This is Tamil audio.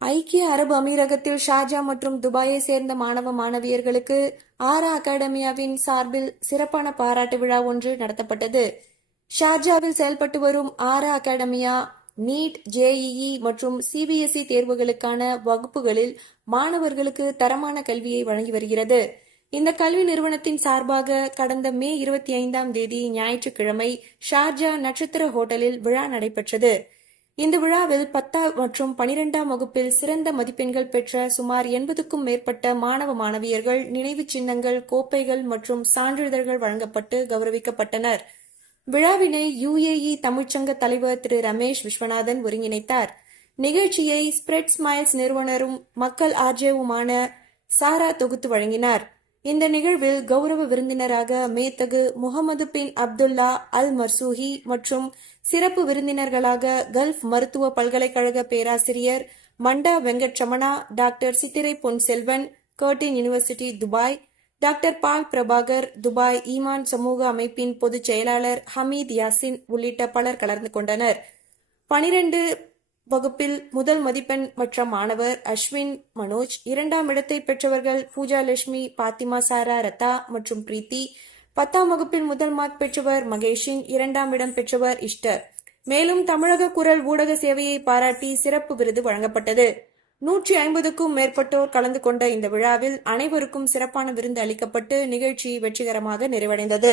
ஐக்கிய அரபு அமீரகத்தில் ஷார்ஜா மற்றும் துபாயை சேர்ந்த மாணவ மாணவியர்களுக்கு ஆரா அகாடமியாவின் சார்பில் சிறப்பான பாராட்டு விழா ஒன்று நடத்தப்பட்டது. ஷார்ஜாவில் செயல்பட்டு வரும் ஆரா அகாடமியா நீட் ஜேஇஇ மற்றும் சிபிஎஸ்இ தேர்வுகளுக்கான வகுப்புகளில் மாணவர்களுக்கு தரமான கல்வியை வழங்கி வருகிறது. இந்த கல்வி நிறுவனத்தின் சார்பாக கடந்த மே இருபத்தி ஐந்தாம் தேதி ஞாயிற்றுக்கிழமை ஷார்ஜா நட்சத்திர ஹோட்டலில் விழா நடைபெற்றது. இந்த விழாவில் பத்தாம் மற்றும் பனிரெண்டாம் வகுப்பில் சிறந்த மதிப்பெண்கள் பெற்ற சுமார் எண்பதுக்கும் மேற்பட்ட மாணவ மாணவியர்கள் நினைவுச் சின்னங்கள் கோப்பைகள் மற்றும் சான்றிதழ்கள் வழங்கப்பட்டு கௌரவிக்கப்பட்டனர். விழாவினை யுஏஇ தமிழ்ச்சங்க தலைவர் திரு ரமேஷ் விஸ்வநாதன் ஒருங்கிணைத்தார். நிகழ்ச்சியை ஸ்பிரெட் ஸ்மைல்ஸ் நிறுவனரும் மக்கள் ஆர்ஜேவுமான சாரா தொகுத்து வழங்கினார். இந்த நிகழ்வில் கௌரவ விருந்தினராக மேத்தகு முகமது பின் அப்துல்லா அல் மர்சூஹி மற்றும் சிறப்பு விருந்தினர்களாக கல்ஃப் மருத்துவ பல்கலைக்கழக பேராசிரியர் மண்டா Venkataramana doctor Chithirai Pon Selvan Curtin university Dubai doctor Paul Prabhakar Dubai Iman சமூக அமைப்பின் பொதுச் செயலாளர் ஹமீத் யாசின் உள்ளிட்ட பலர் கலந்து கொண்டனர். பனிரெண்டு வகுப்பில் முதல் மதிப்பெண் மற்ற மாணவர் அஸ்வின் மனோஜ் இரண்டாம் இடத்தை பெற்றவர்கள் பூஜா லட்சுமி பாத்திமா சாரா ரத்தா மற்றும் பிரீத்தி. பத்தாம் வகுப்பில் முதல் மார்க் பெற்றவர் மகேஷின் இரண்டாம் இடம் பெற்றவர் இஷ்டர். மேலும் தமிழக குரல் ஊடக சேவையை பாராட்டி சிறப்பு விருது வழங்கப்பட்டது. நூற்றி ஐம்பதுக்கும் மேற்பட்டோர் கலந்து கொண்ட இந்த விழாவில் அனைவருக்கும் சிறப்பான விருந்து அளிக்கப்பட்டு நிகழ்ச்சி வெற்றிகரமாக நிறைவடைந்தது.